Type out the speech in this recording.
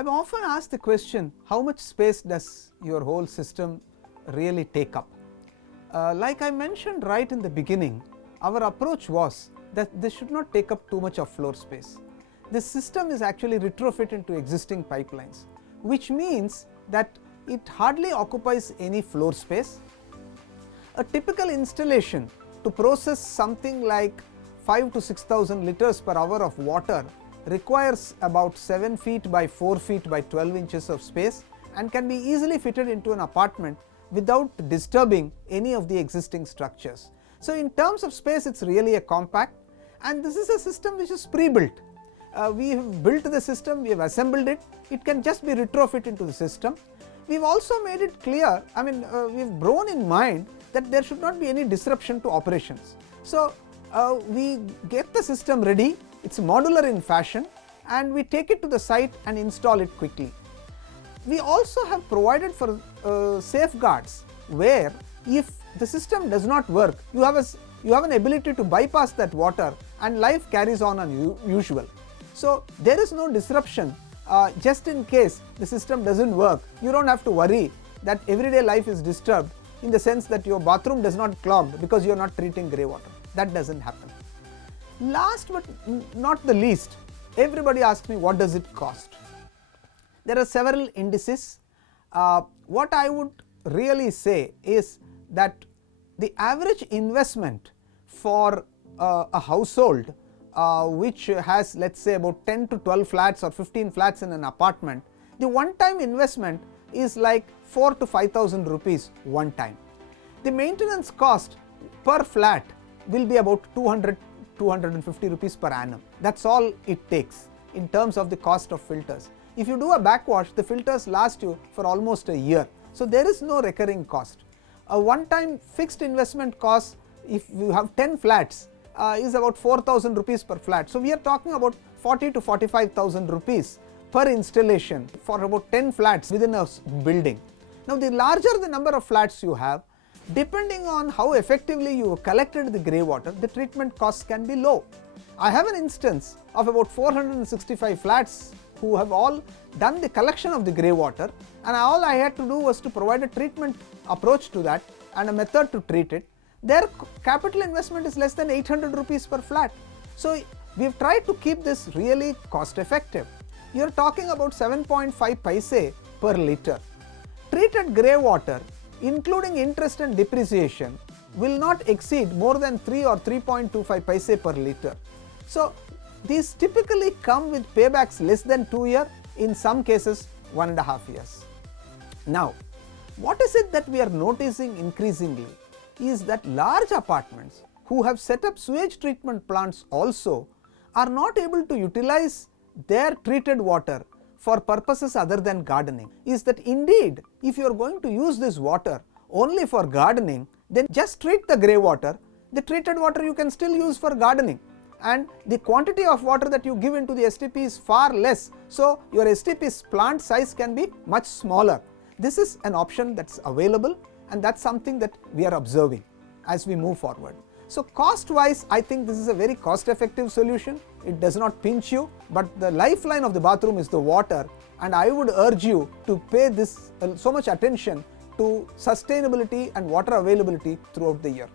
I'm often asked the question, how much space does your whole system really take up? Like I mentioned right in the beginning, our approach was that this should not take up too much of floor space. This system is actually retrofitted into existing pipelines, which means that it hardly occupies any floor space. A typical installation to process something like 5 to 6,000 liters per hour of water requires about 7 feet by 4 feet by 12 inches of space and can be easily fitted into an apartment without disturbing any of the existing structures. So in terms of space, it's really a compact, and this is a system which is pre-built. We have built the system, we have assembled it, it can just be retrofitted into the system. We've also made it clear, we've borne in mind that there should not be any disruption to operations. So we get the system ready, it's modular in fashion, and we take it to the site and install it quickly. We also have provided for safeguards where if the system does not work, you have an ability to bypass that water and life carries on as usual. So there is no disruption. Just in case the system doesn't work, you don't have to worry that everyday life is disturbed in the sense that your bathroom does not clog because you are not treating grey water. That doesn't happen. Last but not the least, everybody asks me, what does it cost? There are several indices. What I would really say is that the average investment for a household which has, let's say, about 10 to 12 flats or 15 flats in an apartment, the one-time investment is like 4 to 5,000 rupees one time. The maintenance cost per flat will be about 250 rupees per annum. That's all it takes in terms of the cost of filters. If you do a backwash, the filters last you for almost a year. So there is no recurring cost. A one-time fixed investment cost, if you have 10 flats, is about 4,000 rupees per flat. So we are talking about 40 to 45,000 rupees per installation for about 10 flats within a building. Now the larger the number of flats you have, depending on how effectively you collected the grey water, the treatment costs can be low. I have an instance of about 465 flats who have all done the collection of the grey water, and all I had to do was to provide a treatment approach to that and a method to treat it. Their capital investment is less than 800 rupees per flat. So we have tried to keep this really cost effective. You are talking about 7.5 paise per liter. Treated grey water, including interest and depreciation, will not exceed more than 3 or 3.25 paise per liter. So these typically come with paybacks less than 2 years, in some cases 1.5 years. Now, what is it that we are noticing increasingly is that large apartments who have set up sewage treatment plants also are not able to utilize their treated water for purposes other than gardening. Is that indeed, if you are going to use this water only for gardening, then just treat the grey water. The treated water you can still use for gardening, and the quantity of water that you give into the STP is far less, so your STP's plant size can be much smaller. This is an option that's available, and that's something that we are observing as we move forward. So cost wise, I think this is a very cost effective solution. It does not pinch you, but the lifeline of the bathroom is the water, and I would urge you to pay this so much attention to sustainability and water availability throughout the year.